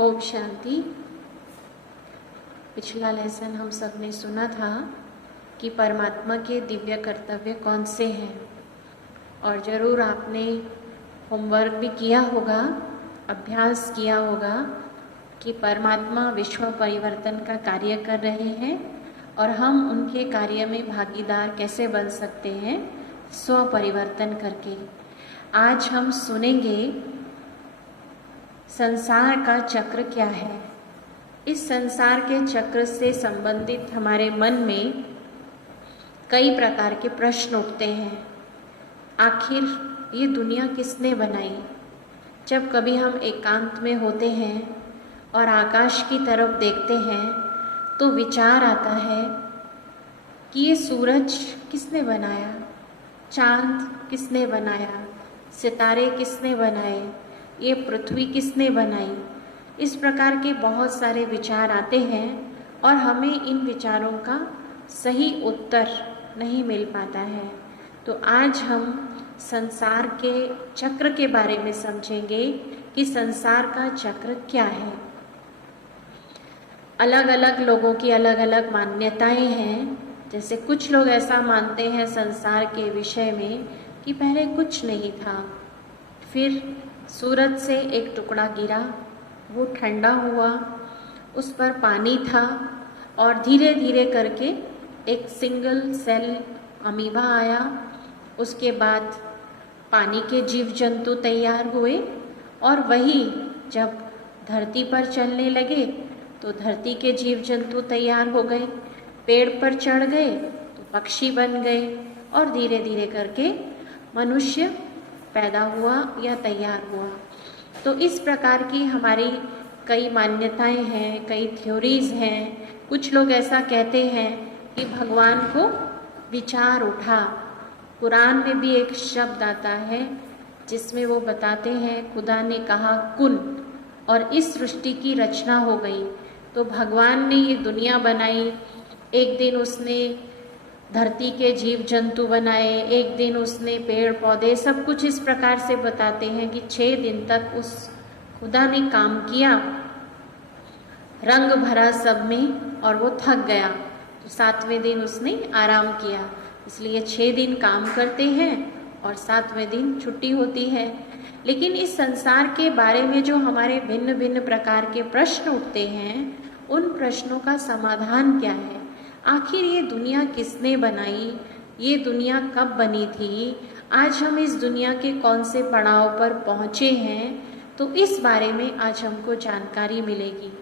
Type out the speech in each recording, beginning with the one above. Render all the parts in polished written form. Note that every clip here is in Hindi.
ओम शांति। पिछला लेसन हम सब ने सुना था कि परमात्मा के दिव्य कर्तव्य कौन से हैं, और ज़रूर आपने होमवर्क भी किया होगा, अभ्यास किया होगा कि परमात्मा विश्व परिवर्तन का कार्य कर रहे हैं और हम उनके कार्य में भागीदार कैसे बन सकते हैं, स्व परिवर्तन करके। आज हम सुनेंगे संसार का चक्र क्या है। इस संसार के चक्र से संबंधित हमारे मन में कई प्रकार के प्रश्न उठते हैं। आखिर ये दुनिया किसने बनाई? जब कभी हम एकांत में होते हैं और आकाश की तरफ देखते हैं तो विचार आता है कि ये सूरज किसने बनाया, चांद किसने बनाया, सितारे किसने बनाए, ये पृथ्वी किसने बनाई। इस प्रकार के बहुत सारे विचार आते हैं और हमें इन विचारों का सही उत्तर नहीं मिल पाता है। तो आज हम संसार के चक्र के बारे में समझेंगे कि संसार का चक्र क्या है। अलग अलग लोगों की अलग अलग मान्यताएं हैं। जैसे कुछ लोग ऐसा मानते हैं संसार के विषय में कि पहले कुछ नहीं था, फिर सूरज से एक टुकड़ा गिरा, वो ठंडा हुआ, उस पर पानी था और धीरे धीरे करके एक सिंगल सेल अमीबा आया। उसके बाद पानी के जीव जंतु तैयार हुए और वही जब धरती पर चलने लगे तो धरती के जीव जंतु तैयार हो गए, पेड़ पर चढ़ गए तो पक्षी बन गए और धीरे धीरे करके मनुष्य पैदा हुआ या तैयार हुआ। तो इस प्रकार की हमारी कई मान्यताएं हैं, कई थ्योरीज हैं। कुछ लोग ऐसा कहते हैं कि भगवान को विचार उठा। कुरान में भी एक शब्द आता है जिसमें वो बताते हैं खुदा ने कहा कुन और इस सृष्टि की रचना हो गई। तो भगवान ने ये दुनिया बनाई। एक दिन उसने धरती के जीव जंतु बनाए, एक दिन उसने पेड़ पौधे, सब कुछ इस प्रकार से बताते हैं कि 6 दिन तक उस खुदा ने काम किया, रंग भरा सब में, और वो थक गया। तो 7वें दिन उसने आराम किया। इसलिए 6 दिन काम करते हैं और 7वें दिन छुट्टी होती है। लेकिन इस संसार के बारे में जो हमारे भिन्न भिन्न प्रकार के प्रश्न उठते हैं, उन प्रश्नों का समाधान क्या है? आखिर ये दुनिया किसने बनाई? ये दुनिया कब बनी थी? आज हम इस दुनिया के कौन से पड़ाव पर पहुँचे हैं? तो इस बारे में आज हमको जानकारी मिलेगी।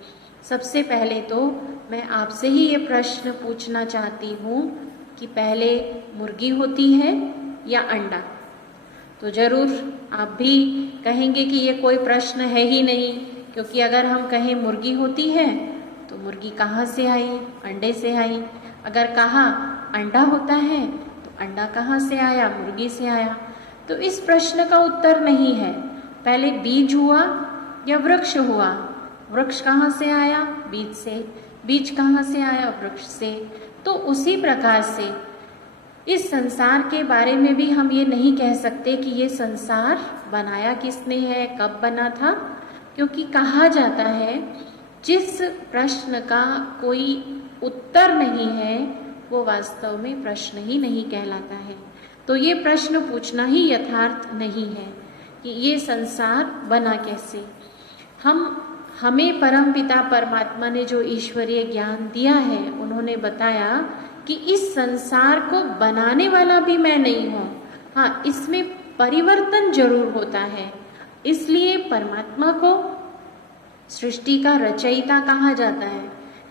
सबसे पहले तो मैं आपसे ही ये प्रश्न पूछना चाहती हूँ कि पहले मुर्गी होती है या अंडा? तो ज़रूर आप भी कहेंगे कि ये कोई प्रश्न है ही नहीं, क्योंकि अगर हम कहें मुर्गी होती है तो मुर्गी कहाँ से आई? अंडे से आई। अगर कहा अंडा होता है तो अंडा कहाँ से आया? मुर्गी से आया। तो इस प्रश्न का उत्तर नहीं है। पहले बीज हुआ या वृक्ष हुआ? वृक्ष कहाँ से आया? बीज से। बीज कहाँ से आया? वृक्ष से। तो उसी प्रकार से इस संसार के बारे में भी हम ये नहीं कह सकते कि ये संसार बनाया किसने है, कब बना था, क्योंकि कहा जाता है जिस प्रश्न का कोई उत्तर नहीं है वो वास्तव में प्रश्न ही नहीं कहलाता है। तो ये प्रश्न पूछना ही यथार्थ नहीं है कि ये संसार बना कैसे। हमें परमपिता परमात्मा ने जो ईश्वरीय ज्ञान दिया है, उन्होंने बताया कि इस संसार को बनाने वाला भी मैं नहीं हूँ। हाँ, इसमें परिवर्तन जरूर होता है। इसलिए परमात्मा को सृष्टि का रचयिता कहा जाता है,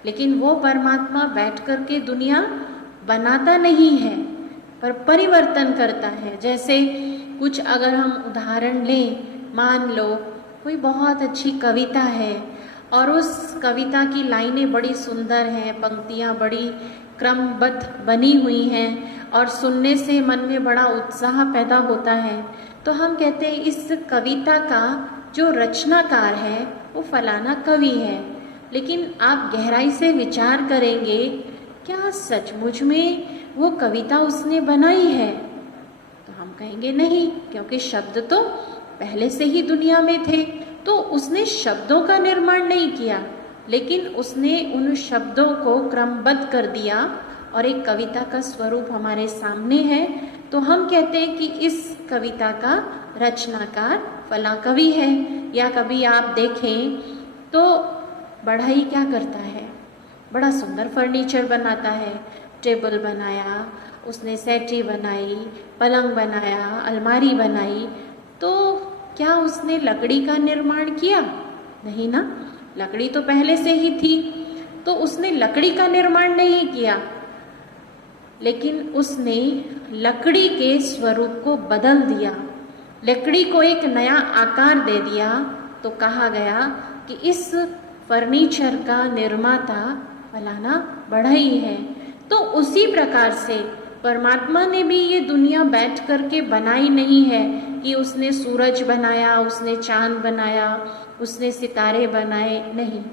लेकिन वो परमात्मा बैठ करके दुनिया बनाता नहीं है पर परिवर्तन करता है। जैसे कुछ अगर हम उदाहरण लें, मान लो कोई बहुत अच्छी कविता है और उस कविता की लाइनें बड़ी सुंदर हैं, पंक्तियाँ बड़ी क्रमबद्ध बनी हुई हैं और सुनने से मन में बड़ा उत्साह पैदा होता है। तो हम कहते हैं इस कविता का जो रचनाकार है वो फलाना कवि है। लेकिन आप गहराई से विचार करेंगे, क्या सचमुच में वो कविता उसने बनाई है? तो हम कहेंगे नहीं, क्योंकि शब्द तो पहले से ही दुनिया में थे। तो उसने शब्दों का निर्माण नहीं किया, लेकिन उसने उन शब्दों को क्रमबद्ध कर दिया और एक कविता का स्वरूप हमारे सामने है। तो हम कहते हैं कि इस कविता का रचनाकार फला कवि है। या कभी आप देखें तो बढ़ई क्या करता है, बड़ा सुंदर फर्नीचर बनाता है, टेबल बनाया, उसने सेटी बनाई, पलंग बनाया, अलमारी बनाई। तो क्या उसने लकड़ी का निर्माण किया? नहीं ना, लकड़ी तो पहले से ही थी, तो उसने लकड़ी का निर्माण नहीं किया, लेकिन उसने लकड़ी के स्वरूप को बदल दिया, लकड़ी को एक नया आकार दे दिया। तो कहा गया कि इस फर्नीचर का निर्माता फलाना बढ़ई है। तो उसी प्रकार से परमात्मा ने भी ये दुनिया बैठ करके बनाई नहीं है कि उसने सूरज बनाया, उसने चांद बनाया, उसने सितारे बनाए, नहीं,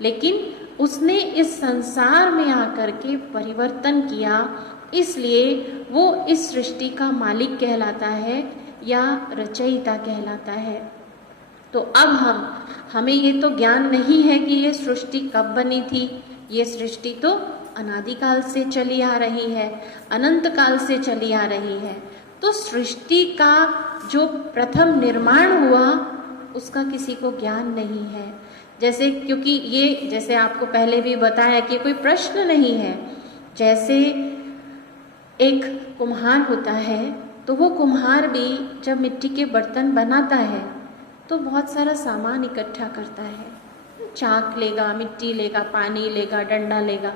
लेकिन उसने इस संसार में आकर के परिवर्तन किया। इसलिए वो इस सृष्टि का मालिक कहलाता है या रचयिता कहलाता है। तो अब हमें ये तो ज्ञान नहीं है कि ये सृष्टि कब बनी थी। ये सृष्टि तो अनादिकाल से चली आ रही है, अनंत काल से चली आ रही है। तो सृष्टि का जो प्रथम निर्माण हुआ उसका किसी को ज्ञान नहीं है। जैसे, क्योंकि ये जैसे आपको पहले भी बताया कि कोई प्रश्न नहीं है। जैसे एक कुम्हार होता है, तो वो कुम्हार भी जब मिट्टी के बर्तन बनाता है तो बहुत सारा सामान इकट्ठा करता है। चाक लेगा, मिट्टी लेगा, पानी लेगा, डंडा लेगा,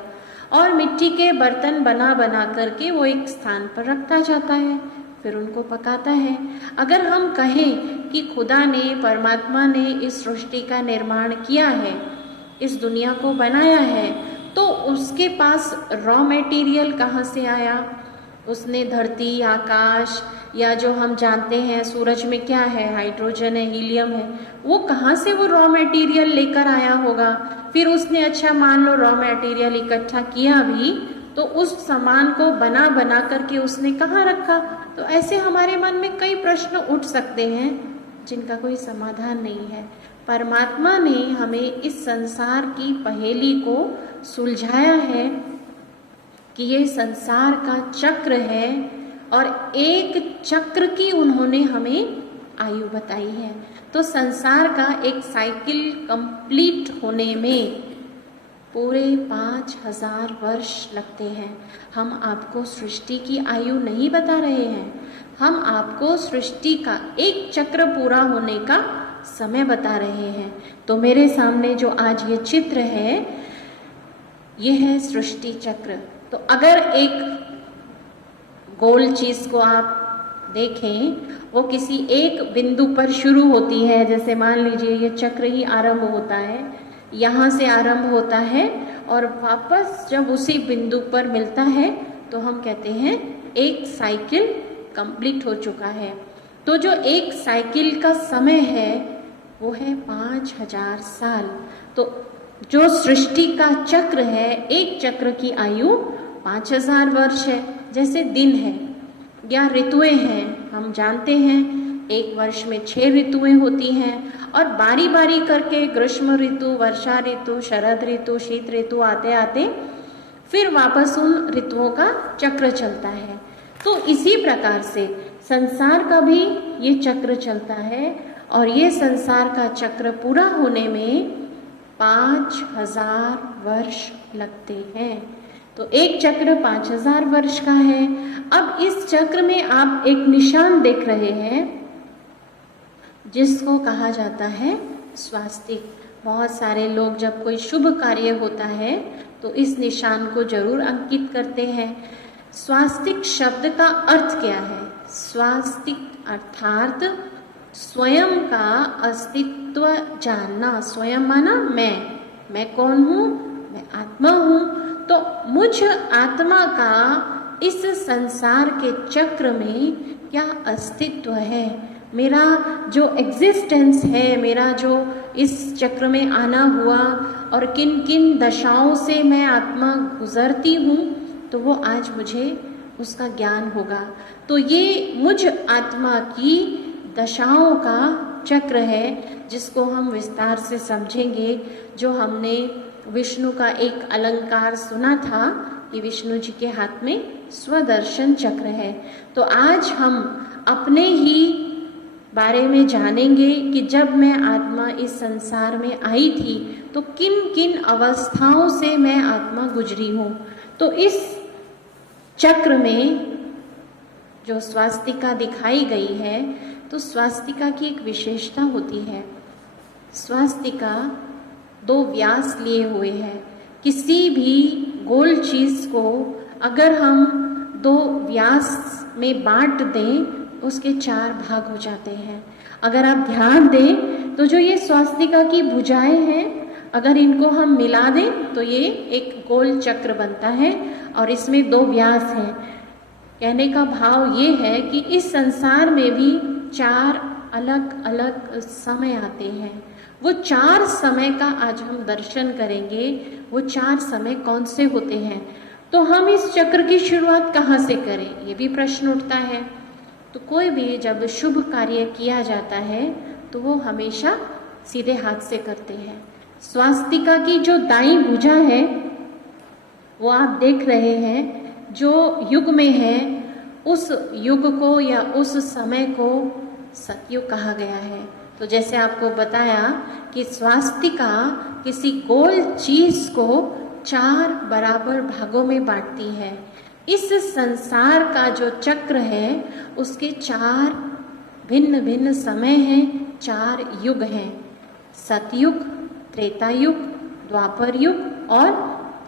और मिट्टी के बर्तन बना बना करके वो एक स्थान पर रखता जाता है, फिर उनको पकाता है। अगर हम कहें कि खुदा ने, परमात्मा ने इस सृष्टि का निर्माण किया है, इस दुनिया को बनाया है, तो उसके पास रॉ मटेरियल कहाँ से आया? उसने धरती, आकाश, या जो हम जानते हैं सूरज में क्या है, हाइड्रोजन है, हीलियम है, वो कहाँ से वो रॉ मटेरियल लेकर आया होगा? फिर उसने, अच्छा मान लो रॉ मटेरियल इकट्ठा किया भी, तो उस सामान को बना बना करके उसने कहाँ रखा? तो ऐसे हमारे मन में कई प्रश्न उठ सकते हैं जिनका कोई समाधान नहीं है। परमात्मा ने हमें इस संसार की पहेली को सुलझाया है कि ये संसार का चक्र है, और एक चक्र की उन्होंने हमें आयु बताई है। तो संसार का एक साइकिल कंप्लीट होने में पूरे 5000 वर्ष लगते हैं। हम आपको सृष्टि की आयु नहीं बता रहे हैं, हम आपको सृष्टि का एक चक्र पूरा होने का समय बता रहे हैं। तो मेरे सामने जो आज ये चित्र है, ये है सृष्टि चक्र। तो अगर एक गोल चीज को आप देखें, वो किसी एक बिंदु पर शुरू होती है। जैसे मान लीजिए ये चक्र ही आरंभ होता है, यहाँ से आरंभ होता है, और वापस जब उसी बिंदु पर मिलता है तो हम कहते हैं एक साइकिल कंप्लीट हो चुका है। तो जो एक साइकिल का समय है वो है 5000 साल। तो जो सृष्टि का चक्र है, एक चक्र की आयु 5000 वर्ष है। जैसे दिन है या ऋतुएं हैं, हम जानते हैं एक वर्ष में 6 ऋतुएं होती हैं, और बारी बारी करके ग्रीष्म ऋतु, वर्षा ऋतु, शरद ऋतु, शीत ऋतु आते आते फिर वापस उन ऋतुओं का चक्र चलता है। तो इसी प्रकार से संसार का भी ये चक्र चलता है, और ये संसार का चक्र पूरा होने में 5000 वर्ष लगते हैं। तो एक चक्र 5000 वर्ष का है। अब इस चक्र में आप एक निशान देख रहे हैं जिसको कहा जाता है स्वास्तिक। बहुत सारे लोग जब कोई शुभ कार्य होता है तो इस निशान को जरूर अंकित करते हैं। स्वास्तिक शब्द का अर्थ क्या है? स्वास्तिक अर्थात स्वयं का अस्तित्व जानना। स्वयं माना मैं कौन हूँ? मैं आत्मा हूँ। तो मुझ आत्मा का इस संसार के चक्र में क्या अस्तित्व है? मेरा जो एग्जिस्टेंस है, मेरा जो इस चक्र में आना हुआ, और किन किन दशाओं से मैं आत्मा गुजरती हूँ, तो वो आज मुझे उसका ज्ञान होगा। तो ये मुझ आत्मा की दशाओं का चक्र है जिसको हम विस्तार से समझेंगे। जो हमने विष्णु का एक अलंकार सुना था कि विष्णु जी के हाथ में स्वदर्शन चक्र है। तो आज हम अपने ही बारे में जानेंगे कि जब मैं आत्मा इस संसार में आई थी तो किन किन अवस्थाओं से मैं आत्मा गुजरी हूँ। तो इस चक्र में जो स्वास्तिका दिखाई गई है, तो स्वास्तिका की एक विशेषता होती है। स्वास्तिका 2 व्यास लिए हुए है। किसी भी गोल चीज को अगर हम 2 व्यास में बांट दें, उसके 4 भाग हो जाते हैं। अगर आप ध्यान दें तो जो ये स्वास्तिका की भुजाएं हैं, अगर इनको हम मिला दें तो ये एक गोल चक्र बनता है और इसमें 2 व्यास हैं। कहने का भाव ये है कि इस संसार में भी 4 अलग अलग समय आते हैं। वो 4 समय का आज हम दर्शन करेंगे। वो 4 समय कौन से होते हैं? तो हम इस चक्र की शुरुआत कहाँ से करें, ये भी प्रश्न उठता है। तो कोई भी जब शुभ कार्य किया जाता है तो वो हमेशा सीधे हाथ से करते हैं। स्वास्तिका की जो दाईं भुजा है वो आप देख रहे हैं, जो युग में है उस युग को या उस समय को सतयुग कहा गया है। तो जैसे आपको बताया कि स्वास्तिका किसी गोल चीज को 4 बराबर भागों में बांटती है। इस संसार का जो चक्र है उसके 4 भिन्न भिन्न समय हैं, 4 युग हैं। सतयुग, त्रेता युग, द्वापर युग और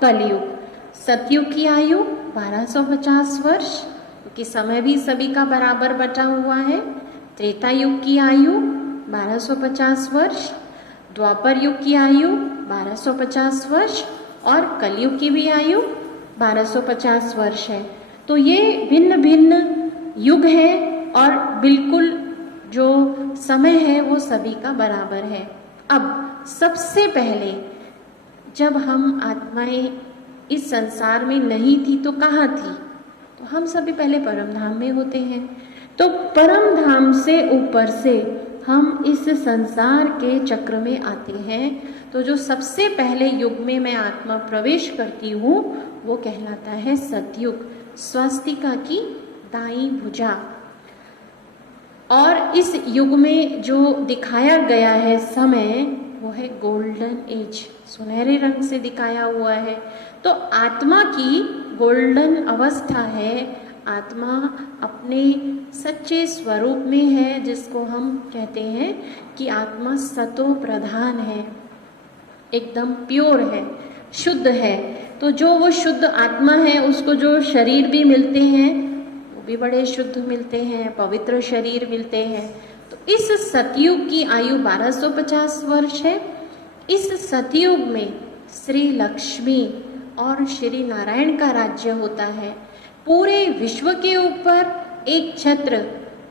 कलयुग। सतयुग की आयु 1250 वर्ष, क्योंकि समय भी सभी का बराबर बटा हुआ है। त्रेता युग की आयु 1250 वर्ष, द्वापर युग की आयु 1250 वर्ष और कलयुग की भी आयु 1250 वर्ष है। तो ये भिन्न भिन्न युग है और बिल्कुल जो समय है वो सभी का बराबर है। अब सबसे पहले जब हम आत्माएं इस संसार में नहीं थी तो कहाँ थी? तो हम सभी पहले परम धाम में होते हैं। तो परम धाम से ऊपर से हम इस संसार के चक्र में आते हैं। तो जो सबसे पहले युग में मैं आत्मा प्रवेश करती हूँ वो कहलाता है सतयुग, स्वास्तिका की दाईं भुजा। और इस युग में जो दिखाया गया है समय वो है गोल्डन एज, सुनहरे रंग से दिखाया हुआ है। तो आत्मा की गोल्डन अवस्था है। आत्मा अपने सच्चे स्वरूप में है, जिसको हम कहते हैं कि आत्मा सतो प्रधान है, एकदम प्योर है, शुद्ध है। तो जो वो शुद्ध आत्मा है उसको जो शरीर भी मिलते हैं वो भी बड़े शुद्ध मिलते हैं, पवित्र शरीर मिलते हैं। तो इस सतयुग की आयु 1250 वर्ष है। इस सतयुग में श्री लक्ष्मी और श्री नारायण का राज्य होता है। पूरे विश्व के ऊपर एक छत्र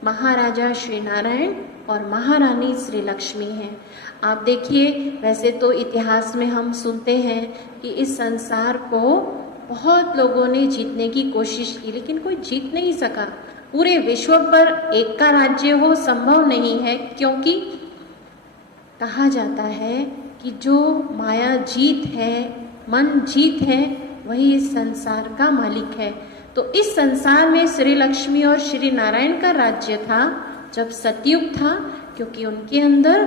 महाराजा श्री नारायण और महारानी श्री लक्ष्मी है। आप देखिए, वैसे तो इतिहास में हम सुनते हैं कि इस संसार को बहुत लोगों ने जीतने की कोशिश की, लेकिन कोई जीत नहीं सका। पूरे विश्व पर एक का राज्य हो संभव नहीं है, क्योंकि कहा जाता है कि जो माया जीत है, मन जीत है, वही इस संसार का मालिक है। तो इस संसार में श्री लक्ष्मी और श्री नारायण का राज्य था जब सतयुग था, क्योंकि उनके अंदर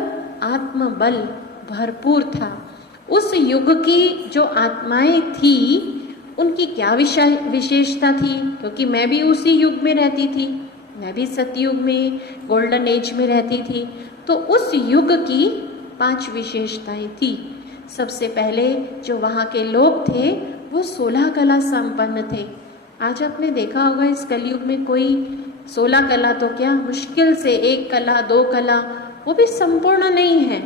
आत्मबल भरपूर था। उस युग की जो आत्माएं थी उनकी क्या विशेषता थी? क्योंकि मैं भी उसी युग में रहती थी, मैं भी सतयुग में गोल्डन एज में रहती थी। तो उस युग की 5 विशेषताएं थी। सबसे पहले जो वहाँ के लोग थे वो 16 कला संपन्न थे। आज आपने देखा होगा इस कलयुग में कोई 16 कला तो क्या, मुश्किल से 1 कला 2 कला, वो भी संपूर्ण नहीं है।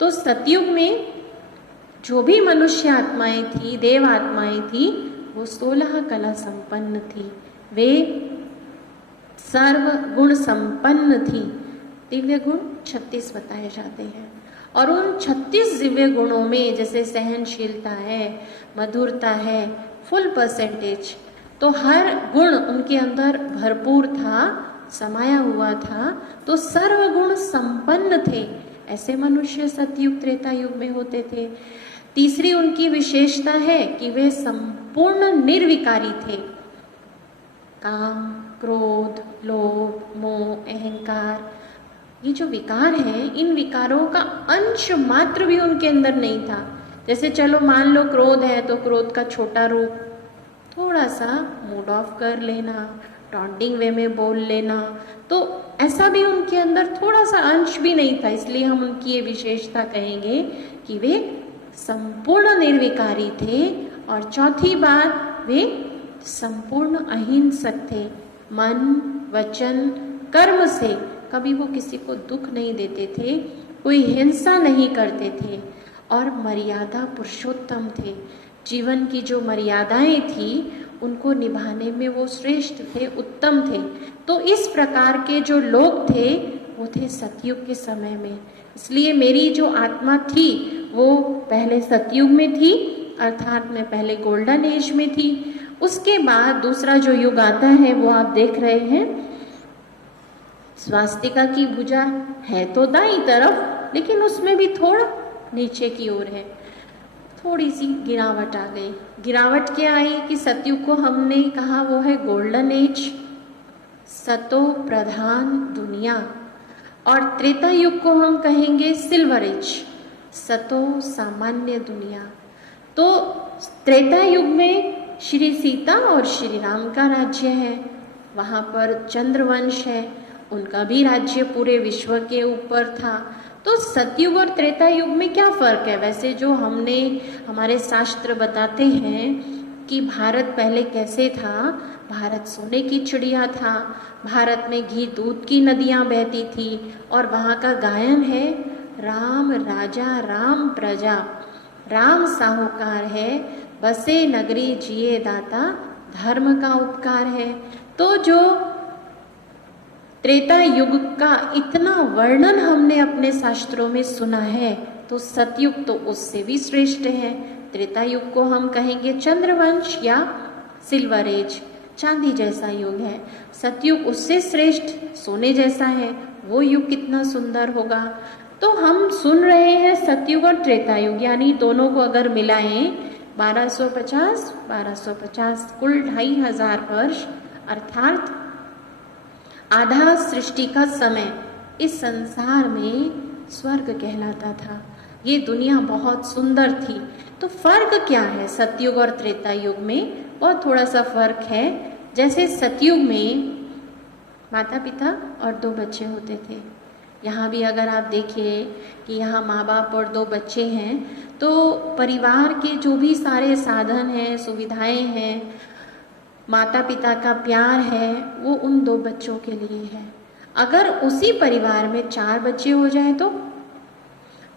तो सतयुग में जो भी मनुष्य आत्माएं थी, देव आत्माएं थी, वो 16 कला संपन्न थी। वे सर्व गुण संपन्न थी। दिव्य गुण 36 बताए जाते हैं और उन 36 दिव्य गुणों में जैसे सहनशीलता है, मधुरता है, फुल परसेंटेज, तो हर गुण उनके अंदर भरपूर था समाया हुआ था, तो सर्वगुण संपन्न थे, ऐसे मनुष्य सतयुग त्रेता युग में होते थे। तीसरी उनकी विशेषता है कि वे संपूर्ण निर्विकारी थे। काम, क्रोध, लोभ, मोह, अहंकार, ये जो विकार हैं, इन विकारों का अंश मात्र भी उनके अंदर नहीं था। जैसे चलो मान लो क्रोध है तो क्रोध का छोटा रूप, थोड़ा सा मूड ऑफ कर लेना, टॉन्टिंग वे में बोल लेना, तो ऐसा भी उनके अंदर थोड़ा सा अंश भी नहीं था। इसलिए हम उनकी ये विशेषता कहेंगे कि वे संपूर्ण निर्विकारी थे। और चौथी बात, वे संपूर्ण अहिंसक थे। मन, वचन, कर्म से कभी वो किसी को दुख नहीं देते थे, कोई हिंसा नहीं करते थे और मर्यादा पुरुषोत्तम थे। जीवन की जो मर्यादाएं थी उनको निभाने में वो श्रेष्ठ थे, उत्तम थे। तो इस प्रकार के जो लोग थे वो थे सतयुग के समय में। इसलिए मेरी जो आत्मा थी वो पहले सतयुग में थी, अर्थात मैं पहले गोल्डन एज में थी। उसके बाद दूसरा जो युग आता है वो आप देख रहे हैं, स्वास्तिका की भुजा है तो दाईं तरफ, लेकिन उसमें भी थोड़ा नीचे की ओर है, थोड़ी सी गिरावट आ गई। गिरावट क्या आई कि सतयुग को हमने कहा वो है गोल्डन एज, सतो प्रधान दुनिया, और त्रेता युग को हम कहेंगे सिल्वर एज, सतो सामान्य दुनिया। तो त्रेता युग में श्री सीता और श्री राम का राज्य है, वहाँ पर चंद्रवंश है, उनका भी राज्य पूरे विश्व के ऊपर था। तो सतयुग और त्रेता युग में क्या फर्क है? वैसे जो हमारे शास्त्र बताते हैं कि भारत पहले कैसे था, भारत सोने की चिड़िया था, भारत में घी दूध की नदियाँ बहती थी, और वहाँ का गायन है, राम राजा राम प्रजा, राम साहूकार है, बसे नगरी जिए दाता, धर्म का उपकार है। तो जो त्रेता युग का इतना वर्णन हमने अपने शास्त्रों में सुना है, तो सतयुग तो उससे भी श्रेष्ठ है। त्रेता युग को हम कहेंगे चंद्रवंश या सिल्वर एज, चांदी जैसा युग है। सतयुग उससे श्रेष्ठ सोने जैसा है, वो युग कितना सुंदर होगा। तो हम सुन रहे हैं सतयुग और त्रेता युग, यानी दोनों को अगर मिलाएं 1250 कुल 2500 वर्ष, अर्थात आधा सृष्टि का समय इस संसार में स्वर्ग कहलाता था। ये दुनिया बहुत सुंदर थी। तो फर्क क्या है सतयुग और त्रेता युग में? बहुत थोड़ा सा फर्क है। जैसे सतयुग में माता पिता और 2 बच्चे होते थे, यहाँ भी अगर आप देखिए कि यहाँ माँ बाप और 2 बच्चे हैं, तो परिवार के जो भी सारे साधन हैं, सुविधाएं हैं, माता पिता का प्यार है, वो उन 2 बच्चों के लिए है। अगर उसी परिवार में 4 बच्चे हो जाए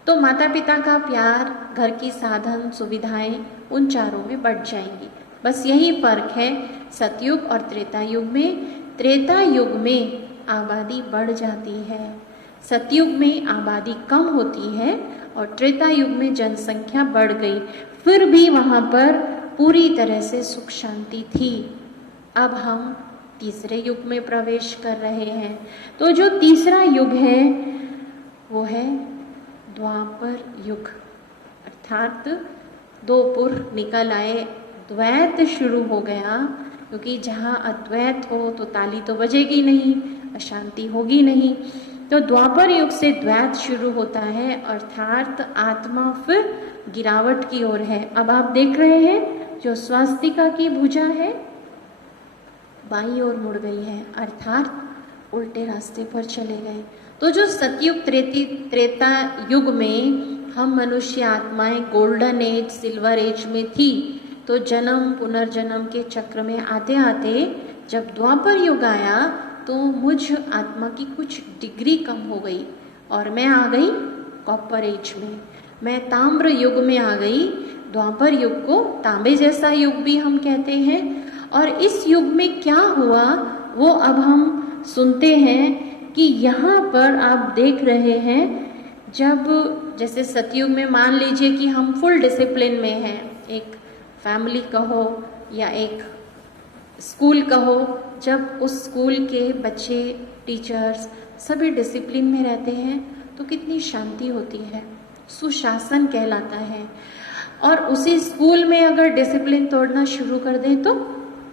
तो माता पिता का प्यार, घर की साधन सुविधाएं उन चारों में बढ़ जाएंगी। बस यही फर्क है सतयुग और त्रेता युग में। त्रेता युग में आबादी बढ़ जाती है, सतयुग में आबादी कम होती है, और त्रेता युग में जनसंख्या बढ़ गई, फिर भी वहाँ पर पूरी तरह से सुख शांति थी। अब हम तीसरे युग में प्रवेश कर रहे हैं। तो जो तीसरा युग है वो है द्वापर युग, अर्थात 2 पुर निकल आए, द्वैत शुरू हो गया। क्योंकि जहाँ अद्वैत हो तो ताली तो बजेगी नहीं, अशांति होगी नहीं। तो द्वापर युग से द्वैत शुरू होता है, अर्थात आत्मा फिर गिरावट की ओर है। अब आप देख रहे हैं जो स्वास्तिका की भुजा है बाईं ओर मुड़ गई है, अर्थात उल्टे रास्ते पर चले गए। तो जो सतयुग त्रेता युग में हम मनुष्य आत्माएं गोल्डन एज सिल्वर एज में थी, तो जन्म पुनर्जन्म के चक्र में आते आते जब द्वापर युग आया तो मुझ आत्मा की कुछ डिग्री कम हो गई और मैं आ गई कॉपर एज में, मैं ताम्र युग में आ गई। द्वापर युग को तांबे जैसा युग भी हम कहते हैं। और इस युग में क्या हुआ वो अब हम सुनते हैं कि यहाँ पर आप देख रहे हैं, जब जैसे सतयुग में मान लीजिए कि हम फुल डिसिप्लिन में हैं, एक फैमिली कहो या एक स्कूल कहो, जब उस स्कूल के बच्चे, टीचर्स सभी डिसिप्लिन में रहते हैं तो कितनी शांति होती है, सुशासन कहलाता है। और उसी स्कूल में अगर डिसिप्लिन तोड़ना शुरू कर दें तो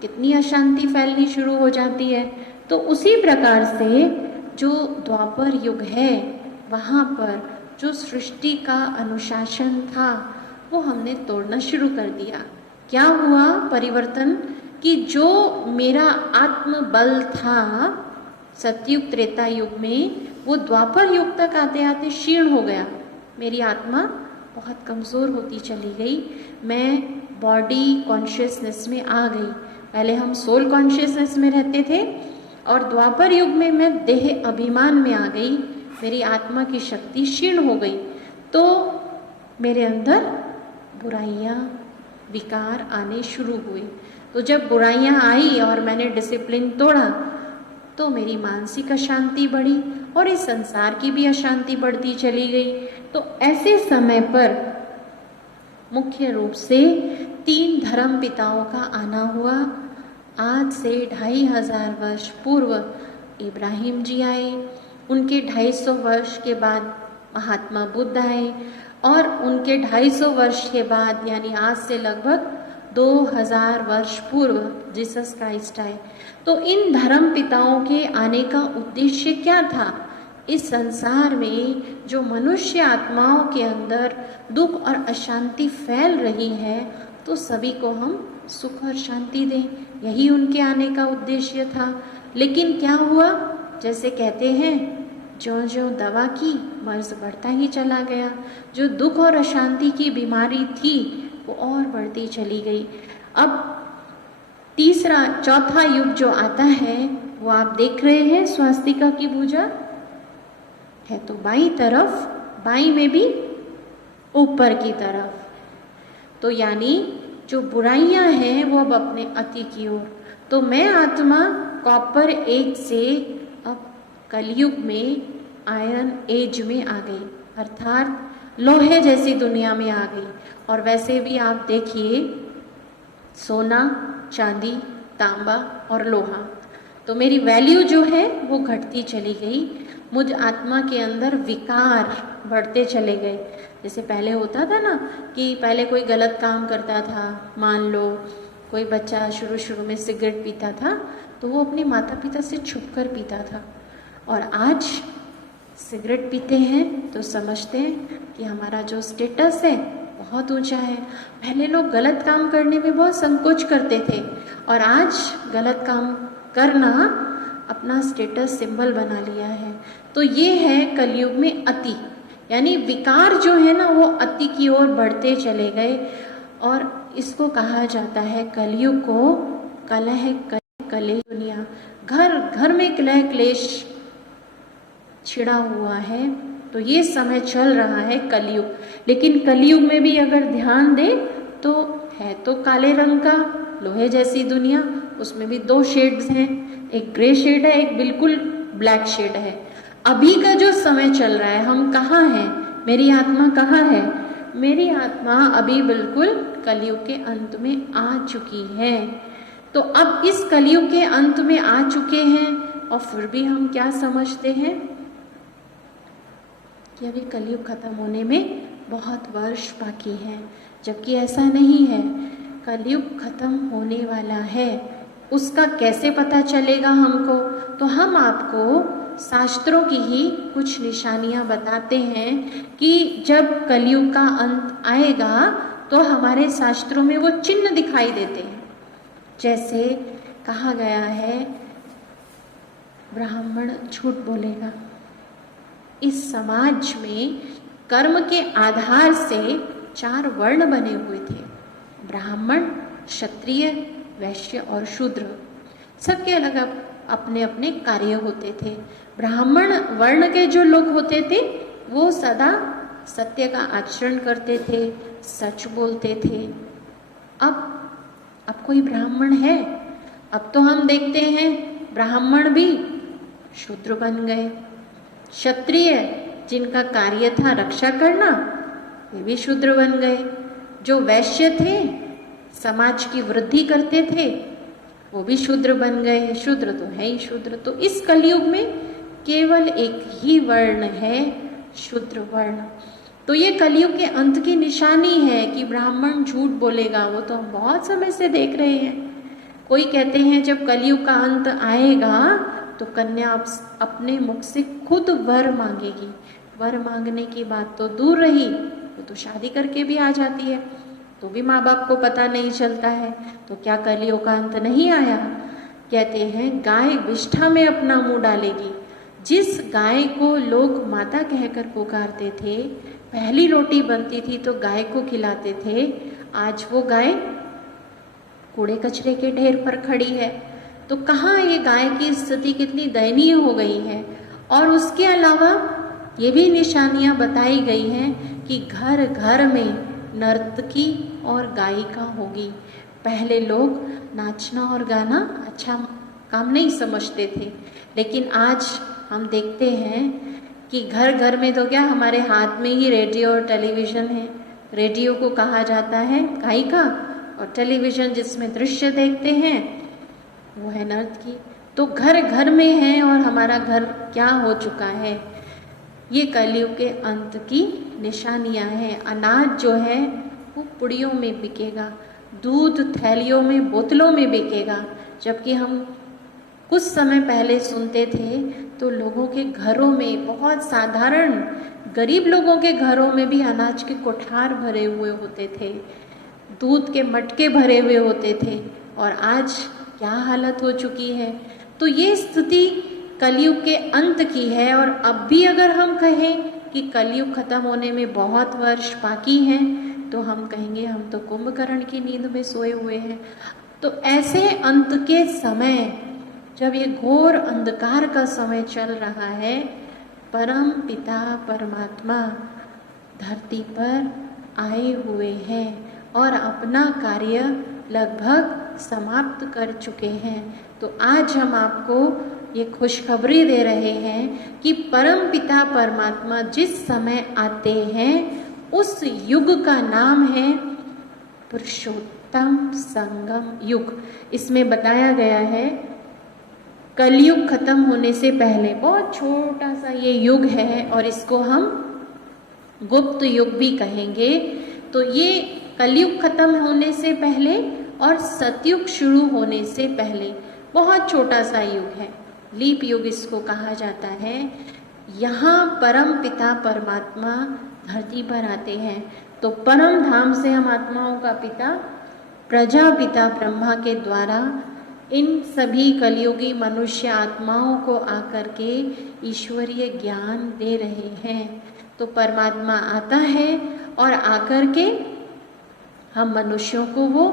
कितनी अशांति फैलनी शुरू हो जाती है। तो उसी प्रकार से जो द्वापर युग है वहाँ पर जो सृष्टि का अनुशासन था वो हमने तोड़ना शुरू कर दिया। क्या हुआ परिवर्तन कि जो मेरा आत्मबल था सतयुग त्रेता युग में, वो द्वापर युग तक आते आते क्षीण हो गया। मेरी आत्मा बहुत कमज़ोर होती चली गई। मैं बॉडी कॉन्शियसनेस में आ गई। पहले हम सोल कॉन्शियसनेस में रहते थे और द्वापर युग में मैं देह अभिमान में आ गई। मेरी आत्मा की शक्ति क्षीण हो गई तो मेरे अंदर बुराइयाँ, विकार आने शुरू हुए। तो जब बुराइयाँ आई और मैंने डिसिप्लिन तोड़ा तो मेरी मानसिक अशांति बढ़ी और इस संसार की भी अशांति बढ़ती चली गई। तो ऐसे समय पर मुख्य रूप से 3 धर्म पिताओं का आना हुआ। आज से 2500 वर्ष पूर्व इब्राहिम जी आए, उनके 250 वर्ष के बाद महात्मा बुद्ध आए और उनके 250 वर्ष के बाद यानी आज से लगभग 2000 वर्ष पूर्व जीसस क्राइस्ट आए। तो इन धर्म पिताओं के आने का उद्देश्य क्या था? इस संसार में जो मनुष्य आत्माओं के अंदर दुख और अशांति फैल रही है तो सभी को हम सुख और शांति दें, यही उनके आने का उद्देश्य था। लेकिन क्या हुआ, जैसे कहते हैं ज्यों ज्यों दवा की मर्ज बढ़ता ही चला गया। जो दुख और अशांति की बीमारी थी वो और बढ़ती चली गई। अब तीसरा चौथा युग जो आता है वो आप देख रहे हैं, स्वास्तिका की पूजा है तो बाईं तरफ, बाईं में भी ऊपर की तरफ। तो यानी जो बुराइयां हैं वो अब अपने अति की ओर। तो मैं आत्मा कॉपर एज से अब कलयुग में आयरन एज में आ गई, अर्थात लोहे जैसी दुनिया में आ गई। और वैसे भी आप देखिए सोना, चांदी, तांबा और लोहा, तो मेरी वैल्यू जो है वो घटती चली गई। मुझ आत्मा के अंदर विकार बढ़ते चले गए। जैसे पहले होता था ना कि पहले कोई गलत काम करता था, मान लो कोई बच्चा शुरू में सिगरेट पीता था तो वो अपने माता पिता से छुप कर पीता था, और आज सिगरेट पीते हैं तो समझते हैं कि हमारा जो स्टेटस है बहुत ऊंचा है। पहले लोग गलत काम करने में बहुत संकोच करते थे और आज गलत काम करना अपना स्टेटस सिंबल बना लिया है। तो ये है कलयुग में अति, यानी विकार जो है ना वो अति की ओर बढ़ते चले गए। और इसको कहा जाता है कलयुग को कलह कलेश दुनिया। घर घर में कलह क्लेश छिड़ा हुआ है। तो ये समय चल रहा है कलयुग। लेकिन कलयुग में भी अगर ध्यान दें तो है तो काले रंग का लोहे जैसी दुनिया, उसमें भी 2 शेड्स हैं, एक ग्रे शेड है, एक बिल्कुल ब्लैक शेड है। अभी का जो समय चल रहा है, हम कहाँ हैं, मेरी आत्मा कहाँ है? मेरी आत्मा अभी बिल्कुल कलयुग के अंत में आ चुकी है। तो अब इस कलयुग के अंत में आ चुके हैं और फिर भी हम क्या समझते हैं कि अभी कलयुग खत्म होने में बहुत वर्ष बाकी हैं, जबकि ऐसा नहीं है। कलयुग खत्म होने वाला है। उसका कैसे पता चलेगा हमको? तो हम आपको शास्त्रों की ही कुछ निशानियां बताते हैं कि जब कलयुग का अंत आएगा तो हमारे शास्त्रों में वो चिन्ह दिखाई देते हैं। जैसे कहा गया है ब्राह्मण झूठ बोलेगा। इस समाज में कर्म के आधार से 4 वर्ण बने हुए थे, ब्राह्मण, क्षत्रिय, वैश्य और शूद्र। सबके अलग अपने अपने कार्य होते थे। ब्राह्मण वर्ण के जो लोग होते थे वो सदा सत्य का आचरण करते थे, सच बोलते थे। अब कोई ब्राह्मण है? अब तो हम देखते हैं ब्राह्मण भी शूद्र बन गए। क्षत्रिय जिनका कार्य था रक्षा करना, वे भी शूद्र बन गए। जो वैश्य थे, समाज की वृद्धि करते थे, वो भी शूद्र बन गए, शूद्र तो है ही शूद्र। तो इस कलयुग में केवल एक ही वर्ण है, शूद्र वर्ण। तो ये कलयुग के अंत की निशानी है कि ब्राह्मण झूठ बोलेगा, वो तो हम बहुत समय से देख रहे हैं। कोई कहते हैं जब कलयुग का अंत आएगा तो कन्या अपने मुख से खुद वर मांगेगी। वर मांगने की बात तो दूर रही, वो तो शादी करके भी आ जाती है, तो भी माँ बाप को पता नहीं चलता है। तो क्या कलयुग का अंत नहीं आया? कहते हैं गाय विष्ठा में अपना मुंह डालेगी। जिस गाय को लोग माता कहकर पुकारते थे, पहली रोटी बनती थी तो गाय को खिलाते थे, आज वो गाय कूड़े कचरे के ढेर पर खड़ी है। तो कहाँ ये गाय की स्थिति कितनी दयनीय हो गई है। और उसके अलावा ये भी निशानियाँ बताई गई हैं कि घर घर में नर्तकी और गायिका होगी। पहले लोग नाचना और गाना अच्छा काम नहीं समझते थे, लेकिन आज हम देखते हैं कि घर घर में तो क्या, हमारे हाथ में ही रेडियो और टेलीविज़न है। रेडियो को कहा जाता है गायिका और टेलीविज़न जिसमें दृश्य देखते हैं वो है नर्तकी। तो घर घर में है और हमारा घर क्या हो चुका है। ये कलयुग के अंत की निशानियां हैं। अनाज जो है वो पुड़ियों में बिकेगा, दूध थैलियों में, बोतलों में बिकेगा। जबकि हम कुछ समय पहले सुनते थे तो लोगों के घरों में, बहुत साधारण गरीब लोगों के घरों में भी अनाज के कोठार भरे हुए होते थे, दूध के मटके भरे हुए होते थे। और आज क्या हालत हो चुकी है। तो ये स्थिति कलयुग के अंत की है। और अब भी अगर हम कहें कि कलयुग खत्म होने में बहुत वर्ष बाकी हैं, तो हम कहेंगे हम तो कुंभकर्ण की नींद में सोए हुए हैं। तो ऐसे अंत के समय, जब ये घोर अंधकार का समय चल रहा है, परम पिता परमात्मा धरती पर आए हुए हैं और अपना कार्य लगभग समाप्त कर चुके हैं। तो आज हम आपको ये खुशखबरी दे रहे हैं कि परम पिता परमात्मा जिस समय आते हैं उस युग का नाम है पुरुषोत्तम संगम युग। इसमें बताया गया है कलयुग खत्म होने से पहले बहुत छोटा सा ये युग है और इसको हम गुप्त युग भी कहेंगे। तो ये कलयुग खत्म होने से पहले और सतयुग शुरू होने से पहले बहुत छोटा सा युग है, लीप युग इसको कहा जाता है। यहाँ परम पिता परमात्मा धरती पर आते हैं। तो परम धाम से हम आत्माओं का पिता प्रजापिता ब्रह्मा के द्वारा इन सभी कलयुगी मनुष्य आत्माओं को आकर के ईश्वरीय ज्ञान दे रहे हैं। तो परमात्मा आता है और आकर के हम मनुष्यों को वो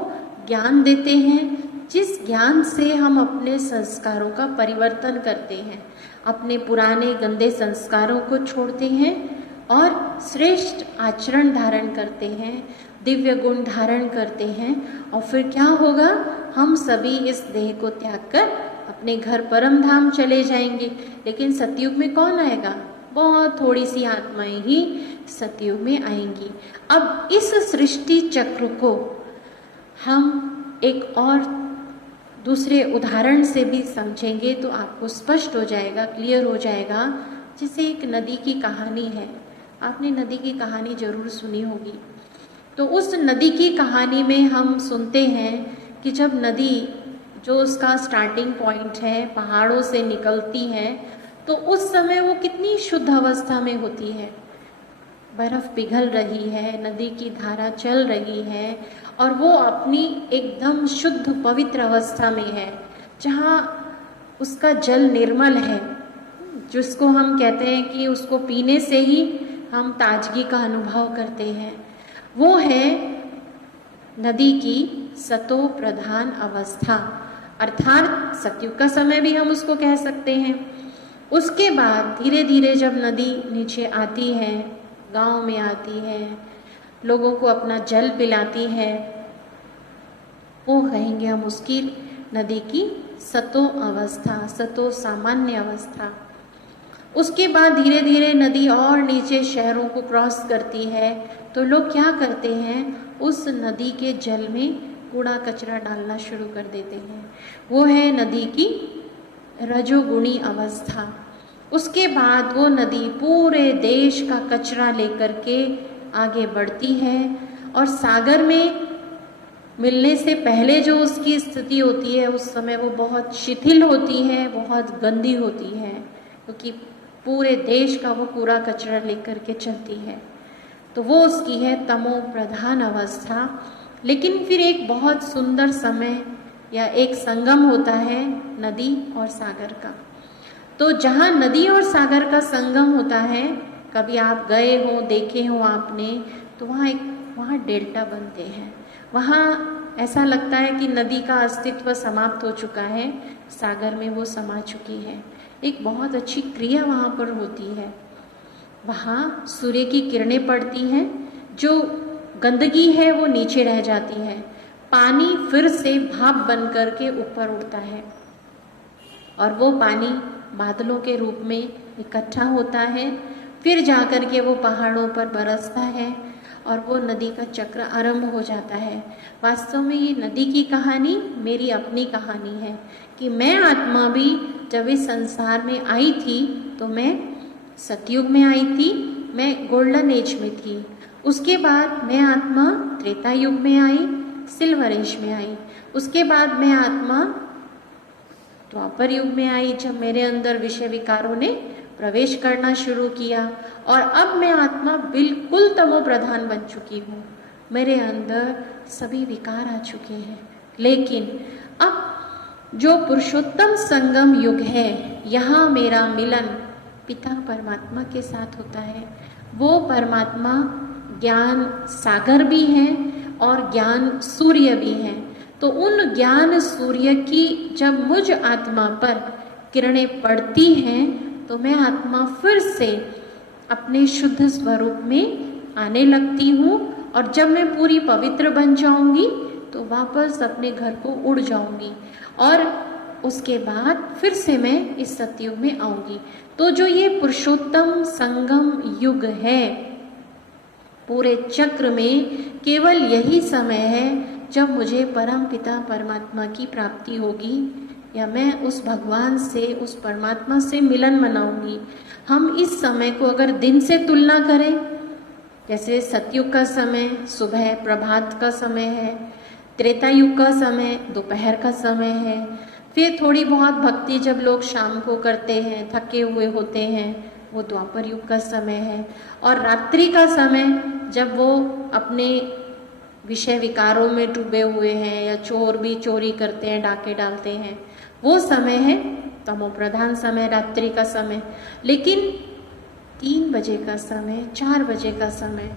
ज्ञान देते हैं, जिस ज्ञान से हम अपने संस्कारों का परिवर्तन करते हैं, अपने पुराने गंदे संस्कारों को छोड़ते हैं और श्रेष्ठ आचरण धारण करते हैं, दिव्य गुण धारण करते हैं। और फिर क्या होगा, हम सभी इस देह को त्याग कर अपने घर परम धाम चले जाएंगे। लेकिन सतयुग में कौन आएगा? बहुत थोड़ी सी आत्माएं ही सतयुग में आएंगी। अब इस सृष्टि चक्र को हम एक और दूसरे उदाहरण से भी समझेंगे तो आपको स्पष्ट हो जाएगा, क्लियर हो जाएगा। जैसे एक नदी की कहानी है, आपने नदी की कहानी जरूर सुनी होगी। तो उस नदी की कहानी में हम सुनते हैं कि जब नदी जो उसका स्टार्टिंग पॉइंट है पहाड़ों से निकलती है, तो उस समय वो कितनी शुद्ध अवस्था में होती है। बर्फ पिघल रही है, नदी की धारा चल रही है और वो अपनी एकदम शुद्ध पवित्र अवस्था में है, जहाँ उसका जल निर्मल है, जिसको हम कहते हैं कि उसको पीने से ही हम ताजगी का अनुभव करते हैं। वो है नदी की सतो प्रधान अवस्था, अर्थात सतयुग का समय भी हम उसको कह सकते हैं। उसके बाद धीरे धीरे जब नदी नीचे आती है, गांव में आती है, लोगों को अपना जल पिलाती है, वो कहेंगे हम उसकी नदी की सतो अवस्था, सतो सामान्य अवस्था। उसके बाद धीरे धीरे नदी और नीचे शहरों को क्रॉस करती है, तो लोग क्या करते हैं, उस नदी के जल में कूड़ा कचरा डालना शुरू कर देते हैं। वो है नदी की रजोगुणी अवस्था। उसके बाद वो नदी पूरे देश का कचरा लेकर के आगे बढ़ती है और सागर में मिलने से पहले जो उसकी स्थिति होती है उस समय वो बहुत शिथिल होती है, बहुत गंदी होती है, क्योंकि पूरे देश का वो कूड़ा कचरा लेकर के चलती है। तो वो उसकी है तमो प्रधान अवस्था। लेकिन फिर एक बहुत सुंदर समय या एक संगम होता है नदी और सागर का। तो जहाँ नदी और सागर का संगम होता है, कभी आप गए हो, देखे हो आपने, तो वहाँ डेल्टा बनते हैं। वहाँ ऐसा लगता है कि नदी का अस्तित्व समाप्त हो चुका है, सागर में वो समा चुकी है। एक बहुत अच्छी क्रिया वहाँ पर होती है। वहाँ सूर्य की किरणें पड़ती हैं, जो गंदगी है वो नीचे रह जाती है, पानी फिर से भाप बन करके ऊपर उड़ता है और वो पानी बादलों के रूप में इकट्ठा होता है, फिर जाकर के वो पहाड़ों पर बरसता है और वो नदी का चक्र आरंभ हो जाता है। वास्तव में ये नदी की कहानी मेरी अपनी कहानी है कि मैं आत्मा भी जब इस संसार में आई थी तो मैं सतयुग में आई थी, मैं गोल्डन एज में थी। उसके बाद मैं आत्मा त्रेता युग में आई, सिल्वर एज में आई। उसके बाद मैं आत्मा द्वापर युग में आई, जब मेरे अंदर विषय विकारों ने प्रवेश करना शुरू किया, और अब मैं आत्मा बिल्कुल तमो प्रधान बन चुकी हूँ। मेरे अंदर सभी विकार आ चुके हैं। लेकिन अब जो पुरुषोत्तम संगम युग है, यहाँ मेरा मिलन पिता परमात्मा के साथ होता है। वो परमात्मा ज्ञान सागर भी है और ज्ञान सूर्य भी है। तो उन ज्ञान सूर्य की जब मुझ आत्मा पर किरणें पड़ती हैं तो मैं आत्मा फिर से अपने शुद्ध स्वरूप में आने लगती हूँ, और जब मैं पूरी पवित्र बन जाऊंगी तो वापस अपने घर को उड़ जाऊंगी और उसके बाद फिर से मैं इस सतयुग में आऊंगी। तो जो ये पुरुषोत्तम संगम युग है, पूरे चक्र में केवल यही समय है जब मुझे परम पिता परमात्मा की प्राप्ति होगी, या मैं उस भगवान से, उस परमात्मा से मिलन मनाऊंगी। हम इस समय को अगर दिन से तुलना करें, जैसे सतयुग का समय सुबह प्रभात का समय है, त्रेता युग का समय दोपहर का समय है, फिर थोड़ी बहुत भक्ति जब लोग शाम को करते हैं, थके हुए होते हैं, वो द्वापर युग का समय है, और रात्रि का समय जब वो अपने विषय विकारों में डूबे हुए हैं या चोर भी चोरी करते हैं, डाके डालते हैं, वो समय है तमो प्रधान समय, रात्रि का समय। लेकिन 3 बजे का समय, 4 बजे का समय,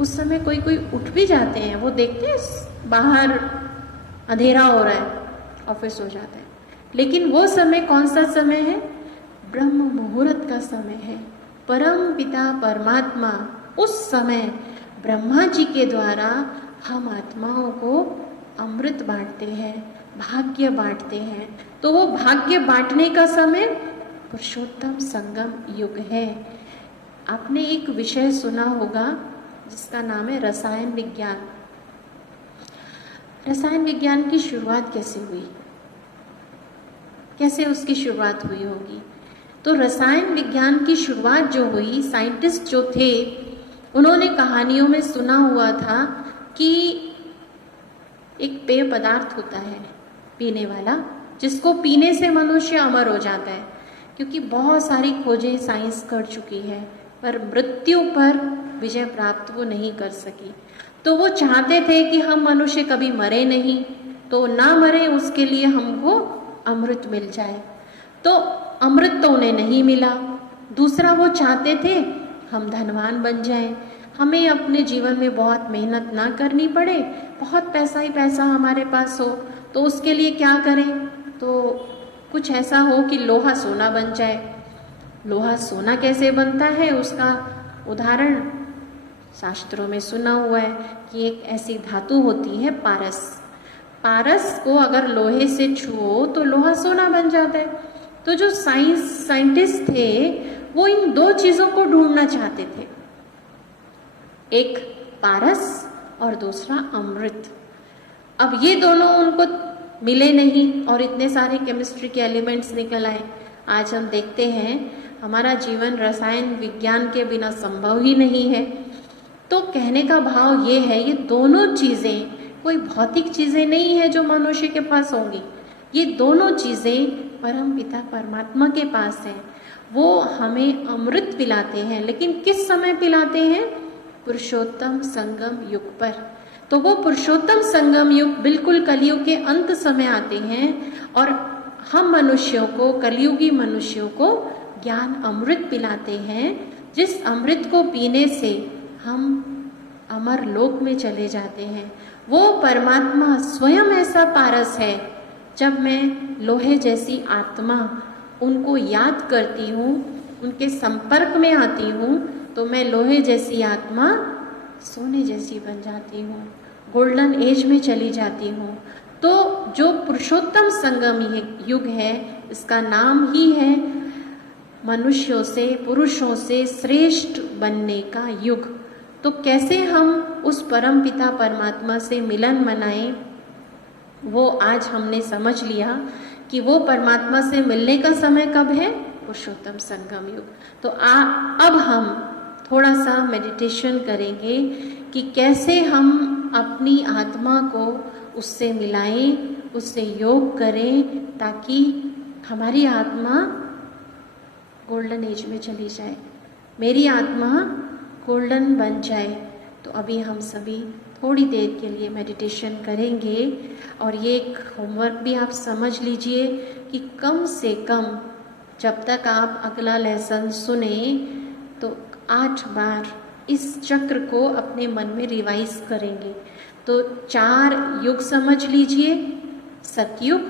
उस समय कोई कोई उठ भी जाते हैं, वो देखते हैं बाहर अंधेरा हो रहा है, ऑफिस हो जाता है। लेकिन वो समय कौन सा समय है? ब्रह्म मुहूर्त का समय है। परम पिता परमात्मा उस समय ब्रह्मा जी के द्वारा हम आत्माओं को अमृत बांटते हैं, भाग्य बांटते हैं। तो वो भाग्य बांटने का समय पुरुषोत्तम संगम युग है। आपने एक विषय सुना होगा जिसका नाम है रसायन विज्ञान। रसायन विज्ञान की शुरुआत कैसे हुई? कैसे उसकी शुरुआत हुई होगी? तो रसायन विज्ञान की शुरुआत जो हुई, साइंटिस्ट जो थे उन्होंने कहानियों में सुना हुआ था कि एक पेय पदार्थ होता है पीने वाला, जिसको पीने से मनुष्य अमर हो जाता है। क्योंकि बहुत सारी खोजें साइंस कर चुकी है, पर मृत्यु पर विजय प्राप्त वो नहीं कर सकी। तो वो चाहते थे कि हम मनुष्य कभी मरे नहीं, तो ना मरे उसके लिए हमको अमृत मिल जाए। तो अमृत तो उन्हें नहीं मिला। दूसरा वो चाहते थे हम धनवान बन जाएं, हमें अपने जीवन में बहुत मेहनत ना करनी पड़े, बहुत पैसा ही पैसा हमारे पास हो। तो उसके लिए क्या करें? तो कुछ ऐसा हो कि लोहा सोना बन जाए। लोहा सोना कैसे बनता है उसका उदाहरण शास्त्रों में सुना हुआ है कि एक ऐसी धातु होती है पारस। पारस को अगर लोहे से छुओ तो लोहा सोना बन जाता है। तो जो साइंटिस्ट थे वो इन 2 चीज़ों को ढूंढना चाहते थे, एक पारस और दूसरा अमृत। अब ये दोनों उनको मिले नहीं और इतने सारे केमिस्ट्री के एलिमेंट्स निकल आए। आज हम देखते हैं हमारा जीवन रसायन विज्ञान के बिना संभव ही नहीं है। तो कहने का भाव ये है, ये दोनों चीज़ें कोई भौतिक चीज़ें नहीं है जो मनुष्य के पास होंगी। ये दोनों चीज़ें परम पिता परमात्मा के पास हैं। वो हमें अमृत पिलाते हैं, लेकिन किस समय पिलाते हैं? पुरुषोत्तम संगम युग पर। तो वो पुरुषोत्तम संगम युग बिल्कुल कलयुग के अंत समय आते हैं और हम मनुष्यों को, कलयुगी मनुष्यों को ज्ञान अमृत पिलाते हैं, जिस अमृत को पीने से हम अमर लोक में चले जाते हैं। वो परमात्मा स्वयं ऐसा पारस है, जब मैं लोहे जैसी आत्मा उनको याद करती हूँ, उनके संपर्क में आती हूँ, तो मैं लोहे जैसी आत्मा सोने जैसी बन जाती हूँ, गोल्डन एज में चली जाती हूँ। तो जो पुरुषोत्तम संगम युग है, इसका नाम ही है मनुष्यों से, पुरुषों से श्रेष्ठ बनने का युग। तो कैसे हम उस परम पिता परमात्मा से मिलन मनाएं, वो आज हमने समझ लिया कि वो परमात्मा से मिलने का समय कब है? पुरुषोत्तम संगम युग। तो अब हम थोड़ा सा मेडिटेशन करेंगे कि कैसे हम अपनी आत्मा को उससे मिलाएं, उससे योग करें, ताकि हमारी आत्मा गोल्डन एज में चली जाए, मेरी आत्मा गोल्डन बन जाए। तो अभी हम सभी थोड़ी देर के लिए मेडिटेशन करेंगे और ये एक होमवर्क भी आप समझ लीजिए कि कम से कम जब तक आप अगला लेसन सुने तो 8 बार इस चक्र को अपने मन में रिवाइज करेंगे। तो 4 युग समझ लीजिए। सतयुग,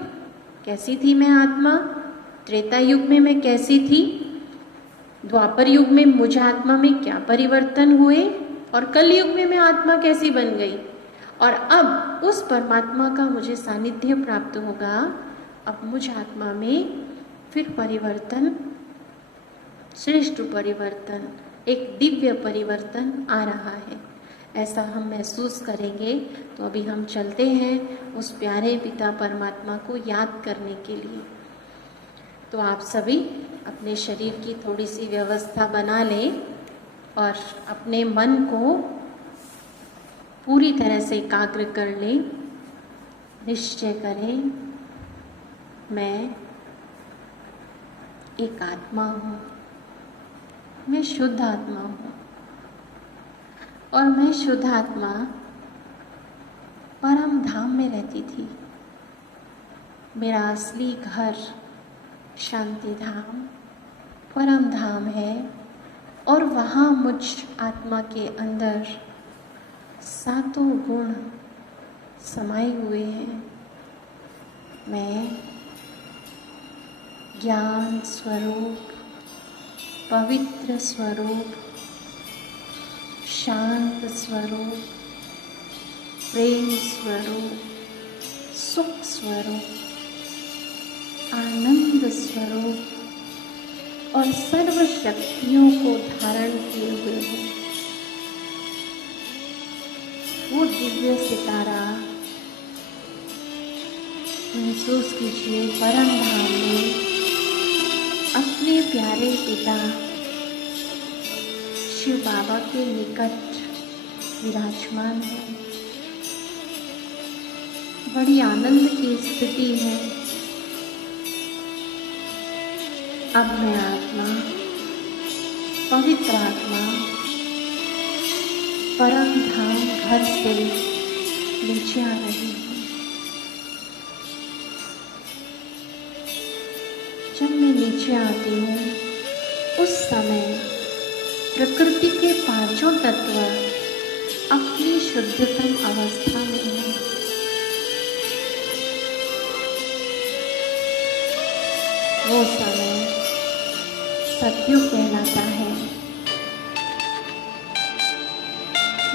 कैसी थी मैं आत्मा? त्रेता युग में मैं कैसी थी? द्वापर युग में मुझ आत्मा में क्या परिवर्तन हुए? और कलयुग में मैं आत्मा कैसी बन गई? और अब उस परमात्मा का मुझे सानिध्य प्राप्त होगा। अब मुझ आत्मा में फिर परिवर्तन, श्रेष्ठ परिवर्तन, एक दिव्य परिवर्तन आ रहा है, ऐसा हम महसूस करेंगे। तो अभी हम चलते हैं उस प्यारे पिता परमात्मा को याद करने के लिए। तो आप सभी अपने शरीर की थोड़ी सी व्यवस्था बना लें और अपने मन को पूरी तरह से एकाग्र कर लें। निश्चय करें, मैं एक आत्मा हूँ, मैं शुद्ध आत्मा हूँ और मैं शुद्ध आत्मा परम धाम में रहती थी। मेरा असली घर शांति धाम, परम धाम है और वहाँ मुझ आत्मा के अंदर 7 गुण समाये हुए हैं। मैं ज्ञान स्वरूप, पवित्र स्वरूप, शांत स्वरूप, प्रेम स्वरूप, सुख स्वरूप, आनंद स्वरूप और सर्व शक्तियों को धारण किए हुए हैं। वो दिव्य सितारा महसूस कीजिए, परम धाम में अपने प्यारे पिता शिव बाबा के निकट विराजमान है। बड़ी आनंद की स्थिति है। अब मैं आत्मा, पवित्र आत्मा, परम धाम घर से नीचे आ रही हूँ। जब मैं नीचे आती हूँ उस समय प्रकृति के 5 तत्व अपनी शुद्धतम अवस्था में हैं। वो समय सतयुग कहलाता है।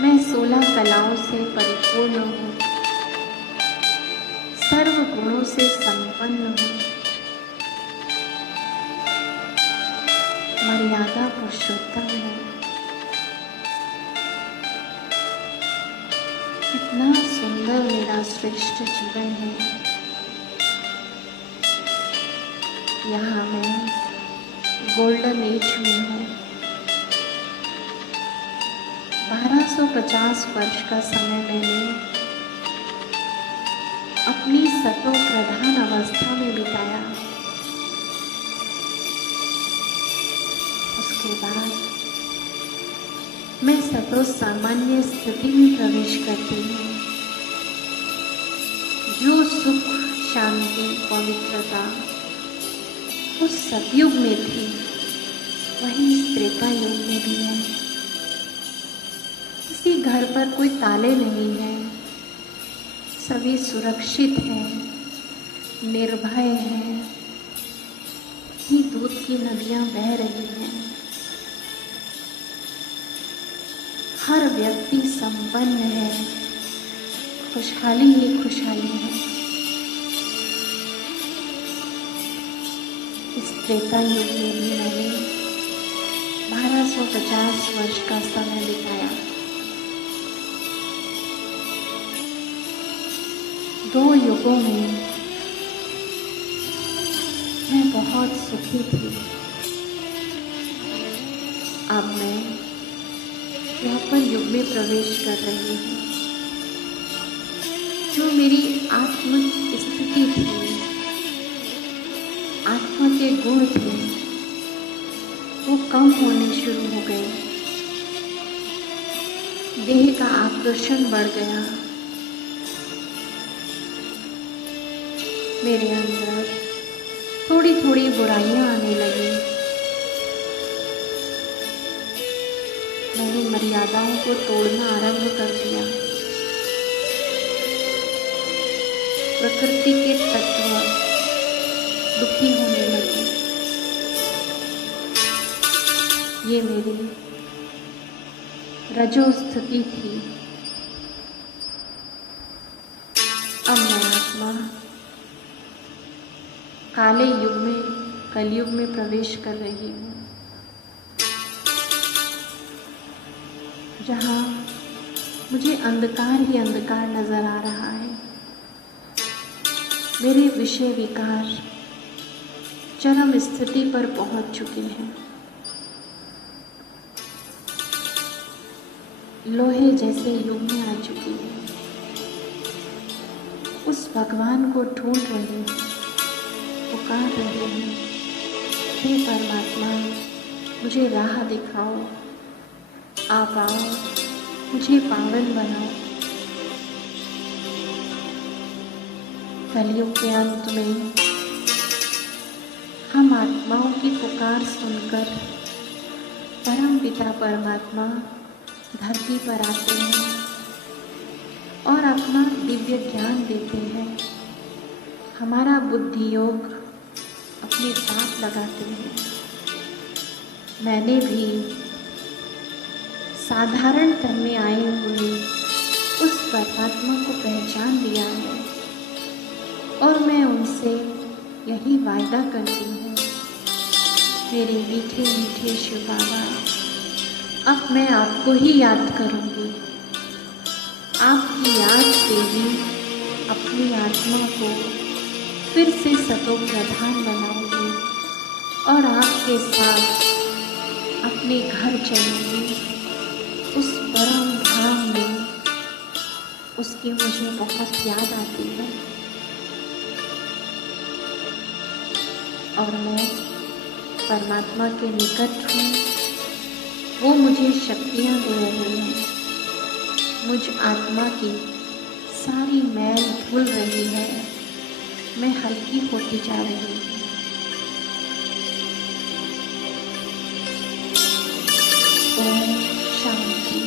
मैं 16 कलाओं से परिपूर्ण हूँ, सर्व गुणों से संपन्न हूँ, मर्यादा पुरुषोत्तम हूँ। कितना सुंदर सुंदर मेरा श्रेष्ठ जीवन है। यहाँ मैं गोल्डन एज में हूँ। 1250 वर्ष का समय मैंने अपनी सतो प्रधान अवस्था में बिताया। उसके बाद मैं सतो सामान्य स्थिति में प्रवेश करती हूँ। जो सुख, शांति, पवित्रता उस सतयुग में थी, वही इस त्रेता युग में भी है। किसी घर पर कोई ताले नहीं हैं, सभी सुरक्षित हैं, निर्भय हैं। ही दूध की नदियां बह रही हैं। हर व्यक्ति संपन्न है, खुशहाली ही खुशहाली है। इस त्रेता युग में भी मैंने 1250 वर्ष का समय बिताया। 2 युगों में मैं बहुत सुखी थी। अब मैं द्वापर युग में प्रवेश कर रही हूँ। जो मेरी आत्म स्थिति थी, आत्मा के गुण थे, वो कम होने शुरू हो गए। देह का आकर्षण बढ़ गया। मेरे अंदर थोड़ी थोड़ी बुराइयां आने लगी। मैंने मर्यादाओं को तोड़ना आरंभ कर दिया। प्रकृति के तत्व दुखी होने लगे। ये मेरी रजो स्थिति थी। अब मैं आत्मा काले युग में, कलयुग में प्रवेश कर रही हूँ, जहाँ मुझे अंधकार ही अंधकार नजर आ रहा है। मेरे विषय विकार चरम स्थिति पर पहुंच चुके हैं। लोहे जैसे युग में आ चुकी है। उस भगवान को ढूंढ रही हूँ, पुकार रही हूँ, हे परमात्मा मुझे राह दिखाओ, आप आओ, मुझे पावन बनाओ। कलयुग के अंत में हम आत्माओं की पुकार सुनकर परम पिता परमात्मा धरती पर आते हैं और अपना दिव्य ज्ञान देते हैं। हमारा बुद्धि योग अपने साथ लगाते हैं। मैंने भी साधारण तन में आए हुए उस परमात्मा को पहचान लिया है और मैं उनसे यही वायदा करती हूँ, मेरे मीठे मीठे शिव बाबा, अब मैं आपको ही याद करूँगी। आपकी याद से ही अपनी आत्मा को फिर से सतो प्रधान बनाऊंगी और आपके साथ अपने घर चलूँगी। उस परम धाम में उसकी मुझे बहुत याद आती है और मैं परमात्मा के निकट हूँ। वो मुझे शक्तियाँ दे रहे हैं। मुझ आत्मा की सारी मैल धुल रही है। मैं हल्की होती जा रही हूँ। ओम शांति।